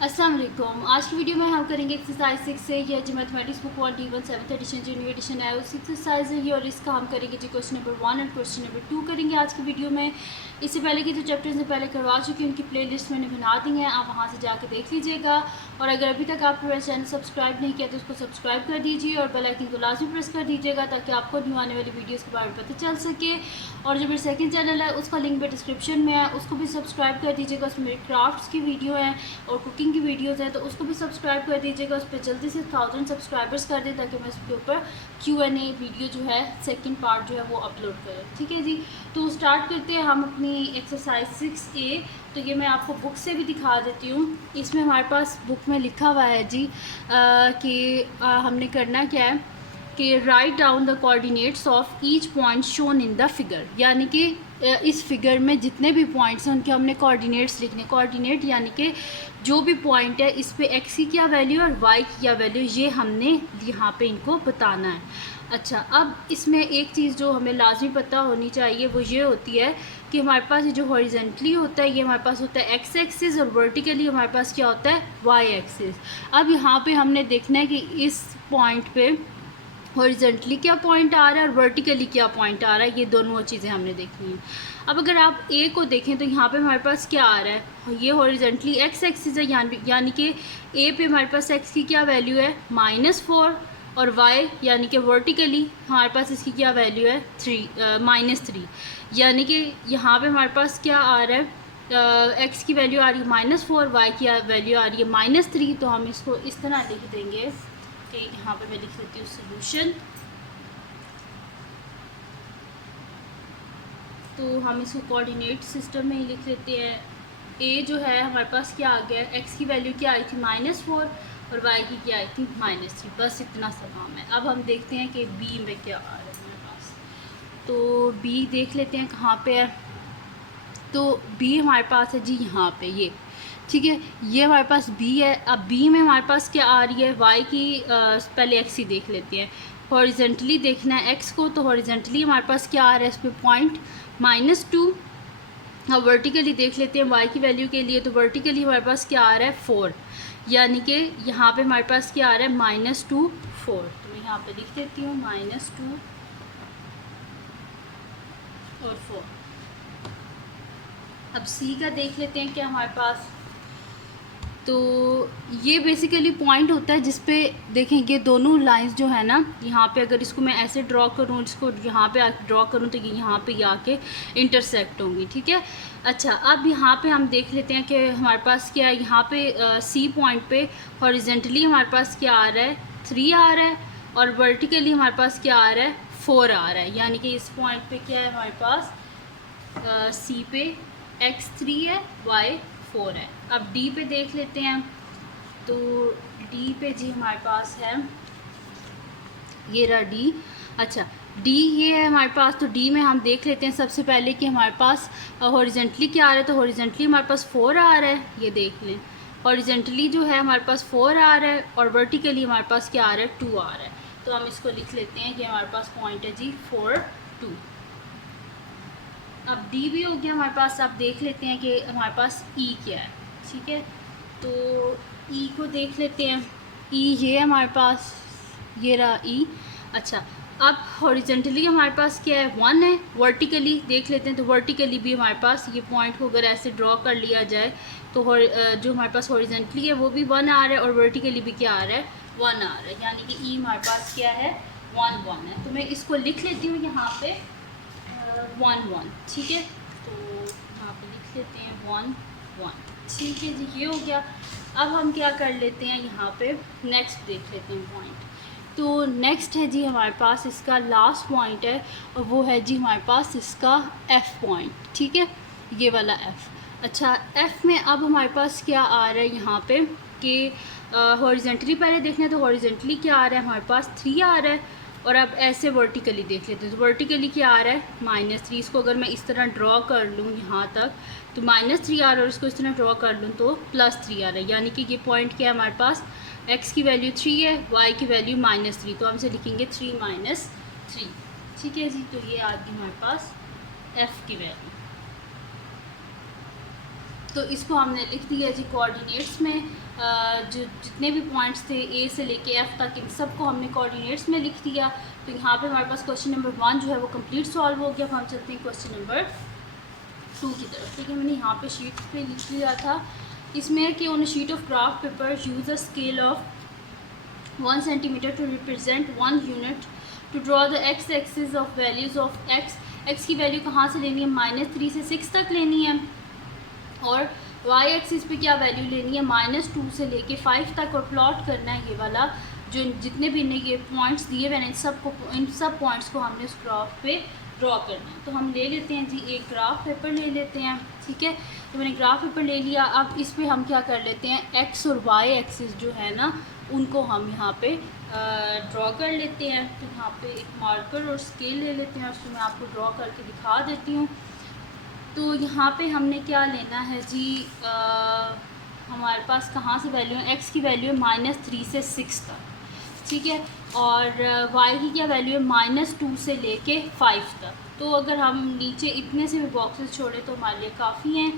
अस्सलाम वालेकुम। आज की वीडियो में हम करेंगे एक्सरसाइज 6 से ये जो mathematics book 1 D1 7th edition जो न्यू एडिशन है उस एक्सरसाइज है ये, और इसका हम करेंगे जी क्वेश्चन नंबर 1 और क्वेश्चन नंबर 2 करेंगे आज की वीडियो में। इससे पहले के जो चैप्टर्स ने पहले करवा चुकी हैं उनकी प्लेलिस्ट मैंने बना दी हैं, आप वहाँ से जाकर देख लीजिएगा। और अगर अभी तक आपने मेरा चैनल सब्सक्राइब नहीं किया तो उसको सब्सक्राइब कर दीजिए और बेल आइकन को लाजमी प्रेस कर दीजिएगा ताकि आपको न्यू आने वाली वीडियोज़ के बारे में पता चल सके। और जो मेरा सेकंड चैनल है उसका लिंक भी डिस्क्रिप्शन में है, उसको भी सब्सक्राइब कर दीजिएगा। उसमें मेरे क्राफ्ट्स की वीडियो है और कुकिंग की वीडियोज़ हैं, तो उसको भी सब्सक्राइब कर दीजिएगा। उस पर जल्दी से 1000 सब्सक्राइबर्स कर दें ताकि मैं उसके ऊपर Q&A वीडियो जो है सेकंड पार्ट जो है वो अपलोड करें। ठीक है जी, तो स्टार्ट करते हैं हम अपनी एक्सरसाइज 6A। तो ये मैं आपको बुक से भी दिखा देती हूँ। इसमें हमारे पास बुक में लिखा हुआ है जी कि हमने करना क्या है कि write down the coordinates of each point shown in the figure, यानी कि इस फिगर में जितने भी पॉइंट्स हैं उनके हमने कोऑर्डिनेट्स लिखने। कोऑर्डिनेट यानी कि जो भी पॉइंट है इस पे एक्स की क्या वैल्यू और वाई की क्या वैल्यू, ये हमने यहाँ पे इनको बताना है। अच्छा, अब इसमें एक चीज़ जो हमें लाजमी पता होनी चाहिए वो ये होती है कि हमारे पास ये जो हॉरिजेंटली होता है ये हमारे पास होता है एक्स एक्सिस और वर्टिकली हमारे पास क्या होता है वाई एक्सिस। अब यहाँ पे हमने देखना है कि इस पॉइंट पे हॉरिजेंटली क्या पॉइंट आ रहा है और वर्टिकली क्या पॉइंट आ रहा है, ये दोनों चीज़ें हमने देखनी हैं। अब अगर आप ए को देखें तो यहाँ पे हमारे पास क्या आ रहा है, ये हॉरिजेंटली एक्स एक्सिस है, यानी कि ए पे हमारे पास एक्स की क्या वैल्यू है -4 और वाई यानी कि वर्टिकली हमारे पास इसकी क्या वैल्यू है -3, यानी कि यहाँ पे हमारे पास क्या आ रहा है एक्स की वैल्यू आ रही है -4, वाई की वैल्यू आ रही है -3। तो हम इसको इस तरह लिख देंगे कि यहाँ पे मैं लिख लेती हूँ सोल्यूशन। तो हम इसको कोऑर्डिनेट सिस्टम में ही लिख लेते हैं। ए जो है हमारे पास क्या आ गया, एक्स की वैल्यू क्या आई थी -4 और वाई की क्या आई थी -3, बस इतना सा काम है। अब हम देखते हैं कि बी में क्या आ रहा है हमारे पास। तो बी देख लेते हैं कहाँ पे है। तो बी हमारे पास है जी यहाँ पे, ये ठीक है, ये हमारे पास बी है। अब बी में हमारे पास क्या आ रही है वाई की, पहले एक्स ही देख लेते हैं। हॉरिजेंटली देखना है एक्स को, तो हॉरिजेंटली हमारे पास क्या आ रहा है इस पर पॉइंट -2। अब वर्टिकली देख लेते हैं वाई की वैल्यू के लिए, तो वर्टिकली हमारे पास क्या आ रहा है 4, यानी कि यहाँ पे हमारे पास क्या आ रहा है -2 4। तो मैं यहाँ पे लिख देती हूँ -2 और 4। अब सी का देख लेते हैं क्या हमारे पास। तो ये बेसिकली पॉइंट होता है जिस पे देखें ये दोनों लाइंस जो है ना, यहाँ पे अगर इसको मैं ऐसे ड्रॉ करूँ, इसको यहाँ पे ड्रॉ करूँ तो ये यहाँ पे आके इंटरसेक्ट होंगी। ठीक है, अच्छा अब यहाँ पे हम देख लेते हैं कि हमारे पास क्या है। यहाँ पे सी पॉइंट पे हॉरिजेंटली हमारे पास क्या आ रहा है 3 आ रहा है और वर्टिकली हमारे पास क्या आ रहा है 4 आ रहा है, यानी कि इस पॉइंट पे क्या है हमारे पास सी पे x3 है y4 है। अब डी पे देख लेते हैं। तो डी पे जी हमारे पास है ये रहा डी। अच्छा, डी ये है हमारे पास, तो डी में हम देख लेते हैं सबसे पहले कि हमारे पास हॉरिजेंटली क्या आ रहा है। तो हॉरिजेंटली हमारे पास 4 आ रहा है, ये देख लें। हॉरिजेंटली जो है हमारे पास 4 आ रहा है और वर्टिकली हमारे पास क्या आ रहा है 2 आ रहा है। तो हम इसको लिख लेते हैं कि हमारे पास पॉइंट है जी 4 2। अब डी भी हो गया हमारे पास। अब देख लेते हैं कि हमारे पास ई क्या है। ठीक है, तो ई को देख लेते हैं। ई ये है हमारे पास, ये रहा ई। अच्छा, अब हॉरिजेंटली हमारे पास क्या है 1 है, वर्टिकली देख लेते हैं। तो वर्टिकली भी हमारे पास ये पॉइंट को अगर ऐसे ड्रॉ कर लिया जाए तो जो हमारे पास हॉरिजेंटली है वो भी 1 आ रहा है और वर्टिकली भी क्या आ रहा है 1 आ रहा है, यानी कि ई हमारे पास क्या है 1 1 है। तो मैं इसको लिख लेती हूँ यहाँ पे 1 1। ठीक है, तो यहाँ पे लिख लेते हैं 1 1। ठीक है जी, ये हो गया। अब हम क्या कर लेते हैं यहाँ पे नेक्स्ट देख लेते हैं पॉइंट। तो नेक्स्ट है जी हमारे पास इसका लास्ट पॉइंट है और वो है जी हमारे पास इसका एफ़ पॉइंट। ठीक है, ये वाला एफ़। अच्छा, एफ़ में अब हमारे पास क्या आ रहा है यहाँ पे कि हॉरिजेंटली पहले देखना है। तो हॉरिजेंटली क्या आ रहा है हमारे पास 3 आ रहा है और अब ऐसे वर्टिकली देख लेते हैं। तो वर्टिकली क्या आ रहा है -3। इसको अगर मैं इस तरह ड्रॉ कर लूँ यहाँ तक तो -3 आ रहा है और इसको इस तरह ड्रॉ कर लूँ तो +3 आ रहा है, यानी कि ये पॉइंट क्या है हमारे पास x की वैल्यू 3 है, y की वैल्यू -3। तो हम इसे लिखेंगे 3 -3। ठीक है जी, तो ये आ गई हमारे पास f की वैल्यू। तो इसको हमने लिख दिया जी कोऑर्डिनेट्स में। जो जितने भी पॉइंट्स थे ए से लेके एफ़ तक, इन सब को हमने कोऑर्डिनेट्स में लिख दिया। तो यहाँ पे हमारे पास क्वेश्चन नंबर 1 जो है वो कंप्लीट सॉल्व हो गया। अब हम चलते हैं क्वेश्चन नंबर 2 की तरफ। ठीक है, मैंने यहाँ पे शीट पे लिख लिया था इसमें कि on a sheet of graph paper use a scale of 1 centimetre to represent 1 unit to draw the X axis of values of X की वैल्यू कहाँ से लेनी है, -3 से 6 तक लेनी है, और वाई एक्सिस पे क्या वैल्यू लेनी है, -2 से लेके 5 तक, और प्लॉट करना है ये वाला जो जितने भी इन्हें ये पॉइंट्स दिए हुए हैं इन सब पॉइंट्स को हमने उस ग्राफ पे ड्रॉ करना है। तो हम ले लेते हैं जी एक ग्राफ पेपर ले लेते हैं। ठीक है, तो मैंने ग्राफ पेपर ले लिया। अब इस पर हम क्या कर लेते हैं, एक्स और वाई एक्सिस जो है ना उनको हम यहाँ पे ड्रॉ कर लेते हैं। तो यहाँ पे एक मार्कर और स्केल ले लेते हैं, उसको मैं आपको ड्रॉ करके दिखा देती हूँ। तो यहाँ पे हमने क्या लेना है जी, हमारे पास कहाँ से वैल्यू है, एक्स की वैल्यू है -3 से 6 तक। ठीक है, और वाई की क्या वैल्यू है, -2 से लेके 5 तक। तो अगर हम नीचे इतने से भी बॉक्सेस छोड़ें तो हमारे लिए काफ़ी हैं,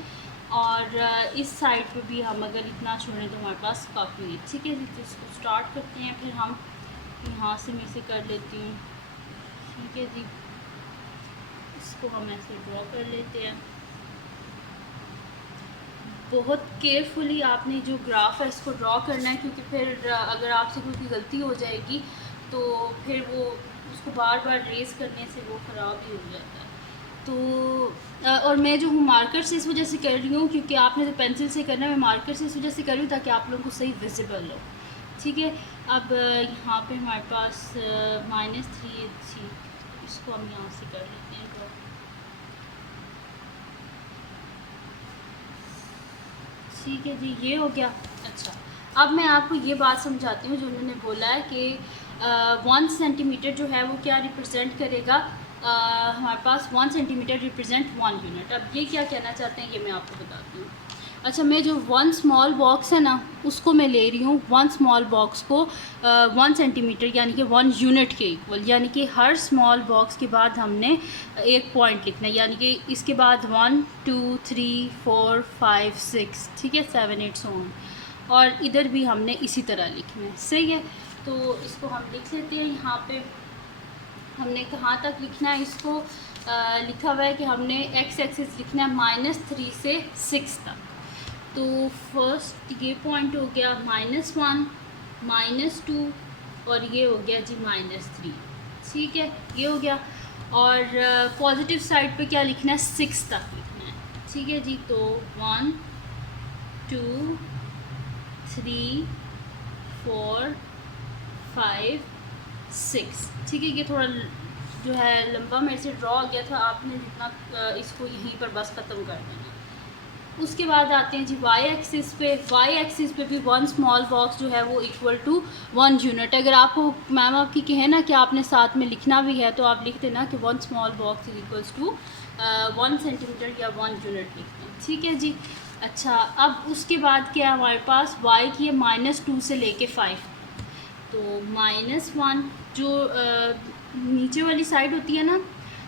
और इस साइड पे भी हम अगर इतना छोड़ें तो हमारे पास काफ़ी है। ठीक है जी, तो इसको स्टार्ट करते हैं, फिर हम यहाँ से मैं इसे कर लेती हूँ। ठीक है जी, इसको हम ऐसे ड्रॉ कर लेते हैं। बहुत केयरफुली आपने जो ग्राफ है इसको ड्रॉ करना है, क्योंकि फिर अगर आपसे कोई गलती हो जाएगी तो फिर वो उसको बार बार रेस करने से वो ख़राब ही हो जाता है। तो और मैं जो हूँ मार्कर से इस वजह से कर रही हूँ, क्योंकि आपने तो पेंसिल से करना है, मैं मार्कर से इस वजह से कर रही हूँ ताकि आप लोगों को सही विजिबल हो। ठीक है, अब यहाँ पे हमारे पास -3 थी, इसको हम यहाँ से कर लेते हैं। ठीक है जी, ये हो गया। अच्छा, अब मैं आपको ये बात समझाती हूँ जो उन्होंने बोला है कि 1 सेंटीमीटर जो है वो क्या रिप्रेजेंट करेगा, हमारे पास 1 सेंटीमीटर रिप्रेजेंट 1 यूनिट। अब ये क्या कहना चाहते हैं ये मैं आपको बताती हूँ। अच्छा, मैं जो 1 स्मॉल बॉक्स है ना उसको मैं ले रही हूँ, 1 स्मॉल बॉक्स को 1 सेंटीमीटर यानी कि 1 यूनिट के इक्वल, यानी कि हर स्मॉल बॉक्स के बाद हमने एक पॉइंट लिखना है, यानी कि इसके बाद 1 2 3 4 5 6, ठीक है, 7 8 so on, और इधर भी हमने इसी तरह लिखना है। सही है, तो इसको हम लिख लेते हैं। यहाँ पे हमने कहाँ तक लिखना है इसको, लिखा हुआ है कि हमने एक्स एक्सिस लिखना है -3 से 6 तक। तो फर्स्ट ये पॉइंट हो गया -1 -2 और ये हो गया जी -3। ठीक है, ये हो गया, और पॉजिटिव साइड पे क्या लिखना है, 6 तक लिखना है। ठीक है जी, तो 1 2 3 4 5 6। ठीक है, ये थोड़ा जो है लंबा मेरे से ड्रॉ हो गया था, आपने जितना इसको यहीं पर बस ख़त्म कर देना। उसके बाद आते हैं जी वाई एक्सिस पे। वाई एक्सिस पे भी 1 स्मॉल बॉक्स जो है वो इक्वल टू 1 यूनिट। अगर आपको मैम आपकी कहे ना कि आपने साथ में लिखना भी है तो आप लिख देना कि 1 small box is equals to 1 centimetre या 1 यूनिट लिखते हैं। ठीक है जी। अच्छा, अब उसके बाद क्या है हमारे पास, वाई की है -2 से लेके 5। तो -1 जो नीचे वाली साइड होती है ना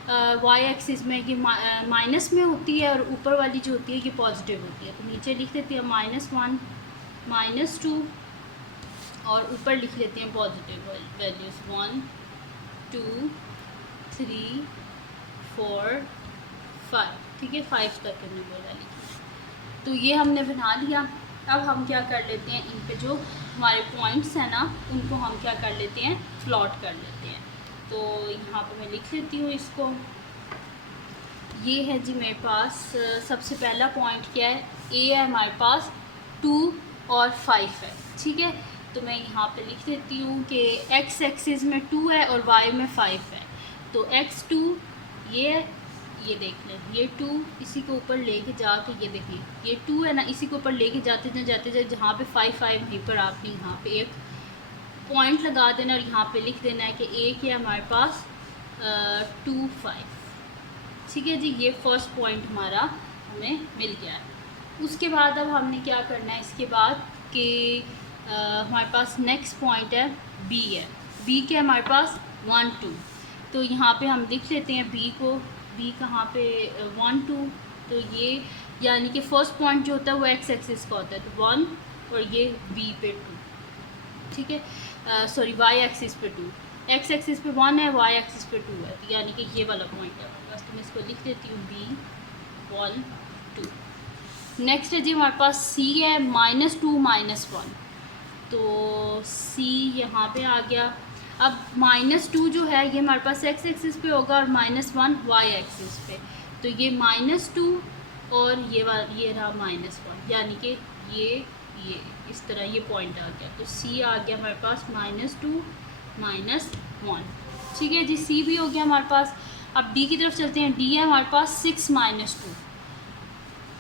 वाई एक्सिस में, ये माइनस में होती है, और ऊपर वाली जो होती है ये पॉजिटिव होती है। तो नीचे लिख देते हैं -1 -2 और ऊपर लिख लेते हैं पॉजिटिव वैल्यूज़ 1 2 3 4 5। ठीक है, 5 तक हमने बोला लिखना। तो ये हमने बना लिया। अब हम क्या कर लेते हैं, इन पे जो हमारे पॉइंट्स हैं ना उनको हम क्या कर लेते हैं, प्लॉट कर लेते हैं। तो यहाँ पे मैं लिख लेती हूँ इसको। ये है जी मेरे पास सबसे पहला पॉइंट क्या है, ए है हमारे पास 2 और 5 है। ठीक है, तो मैं यहाँ पे लिख देती हूँ कि एक्स एक्सिस में 2 है और वाई में 5 है। तो x2 ये है, ये देख लें, ये 2 इसी के ऊपर लेके जाके, ये देखें ये 2 है ना, इसी के ऊपर लेके जाते जाते जहाँ पे 5 वहीं पर आपने यहाँ पे एक पॉइंट लगा देना और यहाँ पे लिख देना है कि ए क्या हमारे पास 2 5। ठीक है जी, ये फर्स्ट पॉइंट हमारा हमें मिल गया है। उसके बाद अब हमने क्या करना है इसके बाद कि हमारे पास नेक्स्ट पॉइंट है बी है। बी के हमारे पास 1 2, तो यहाँ पे हम लिख लेते हैं बी को। बी कहाँ पे 1 2, तो ये यानी कि फ़र्स्ट पॉइंट जो होता है वो एक्स एक्सिस का होता है, तो 1 और ये बी पे 2, ठीक है, सॉरी वाई एक्सिस पे 2, एक्स एक्सिस पे 1 है, वाई एक्सिस पे 2 है, तो यानी कि ये वाला पॉइंट है हमारे पास। तो मैं इसको लिख देती हूँ B1 2। नेक्स्ट है जी हमारे पास C है -2 -1, तो C यहाँ पे आ गया। अब -2 जो है ये हमारे पास एक्स एक्सिस पे होगा और -1 वाई एक्सिस पे, तो ये -2 और ये रहा -1, यानी कि ये इस तरह ये पॉइंट आ गया, तो C आ गया हमारे पास -2 -1, ठीक है जी, C भी हो गया हमारे पास। अब D की तरफ चलते हैं। D है हमारे पास 6 -2,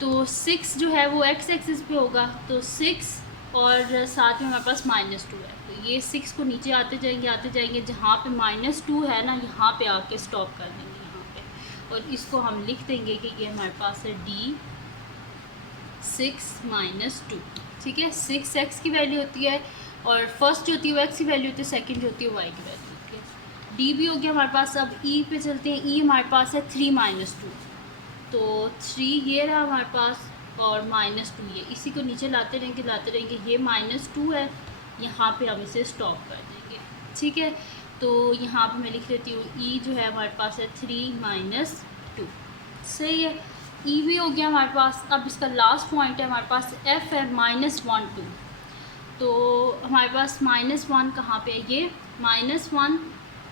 तो 6 जो है वो एक्स एक्सिस पे होगा, तो 6 और साथ में हमारे पास -2 है, तो ये 6 को नीचे आते जाएंगे, जहाँ पे -2 है ना यहाँ पे आके स्टॉप कर देंगे यहाँ पे, और इसको हम लिख देंगे कि ये हमारे पास है D 6 -2, ठीक है। 6 एक्स की वैल्यू होती है और फर्स्ट जो होती है वो एक्स की वैल्यू होती है, सेकंड जो होती है वाई की वैल्यू होती है। डी भी हो गया हमारे पास। अब ई पे चलते हैं। ई हमारे पास है 3 -2, तो 3 ये रहा हमारे पास और -2 ये, इसी को नीचे लाते रहेंगे। ये -2 है, यहाँ पे हम इसे स्टॉप कर देंगे, ठीक है। तो यहाँ पे मैं लिख देती हूँ ई जो है हमारे पास है 3 -2, सही है। ई भी हो गया हमारे पास। अब इसका लास्ट पॉइंट है हमारे पास एफ है -1 2, तो हमारे पास -1 कहाँ पे है, ये -1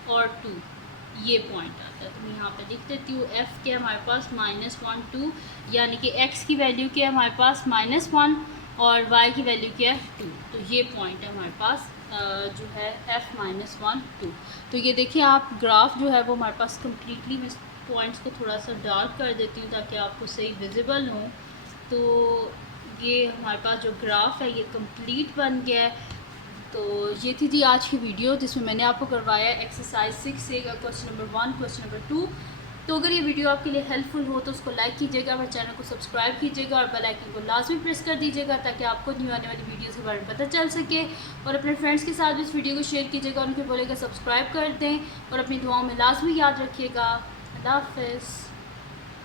और 2 ये पॉइंट आता है, तो मैं यहाँ पे लिख देती हूँ एफ़ के हमारे पास -1 2, यानी कि एक्स की वैल्यू क्या है हमारे पास -1 और वाई की वैल्यू क्या है 2, तो ये पॉइंट है हमारे पास जो है एफ़ -1 2। तो ये देखिए आप ग्राफ जो है वो हमारे पास कम्प्लीटली, मैं पॉइंट्स को थोड़ा सा डार्क कर देती हूँ ताकि आपको सही विजिबल हो। तो ये हमारे पास जो ग्राफ है ये कंप्लीट बन गया है। तो ये थी आज की वीडियो जिसमें मैंने आपको करवाया एक्सरसाइज 6 से क्वेश्चन नंबर 1, क्वेश्चन नंबर 2। तो अगर ये वीडियो आपके लिए हेल्पफुल हो तो उसको लाइक कीजिएगा, मेरे चैनल को सब्सक्राइब कीजिएगा और बेल आइकन को लाजमी प्रेस कर दीजिएगा ताकि आपको न्यू आने वाली वीडियोज़ के बारे में पता चल सके। और अपने फ्रेंड्स के साथ भी इस वीडियो को शेयर कीजिएगा, उनको बोलेगा सब्सक्राइब कर दें और अपनी दुआओं में लाजमी याद रखिएगा। अल्लाह हाफ़िज़।